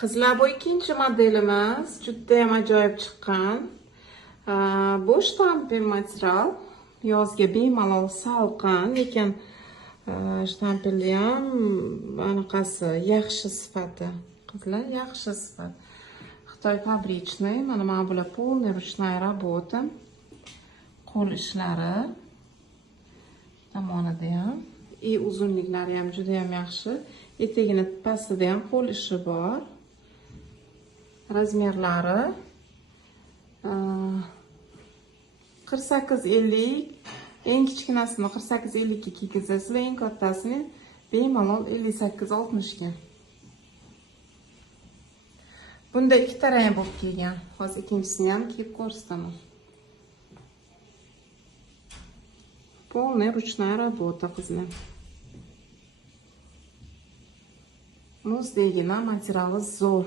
Qizlar, bu ikkinchi modelimiz juda ham ajoyib chiqqan. Bu shtampin material. Yozga bemalol salqin, lekin shtampinli ham anaqasi yaxshi sifati. Qizlar, yaxshi sifat. Xitoy fabrichniy, mana bular полная ручная работа. Qo'l ishlari tomonida ham uzunliklari ham juda ham yaxshi. Etagini pastida ham qo'l ishi bor. Razmerlari 48-50, eng kichkinasini 48-50 ga kiygizasizlar, eng kattasini bemalol 58-60 ga. Bunda ikkita rang bo'lib kelgan. Hozir ikkinchisini ham kiyib ko'rsataman. Полная ручная работа, qizlar. Muzdagina materiali zo'r.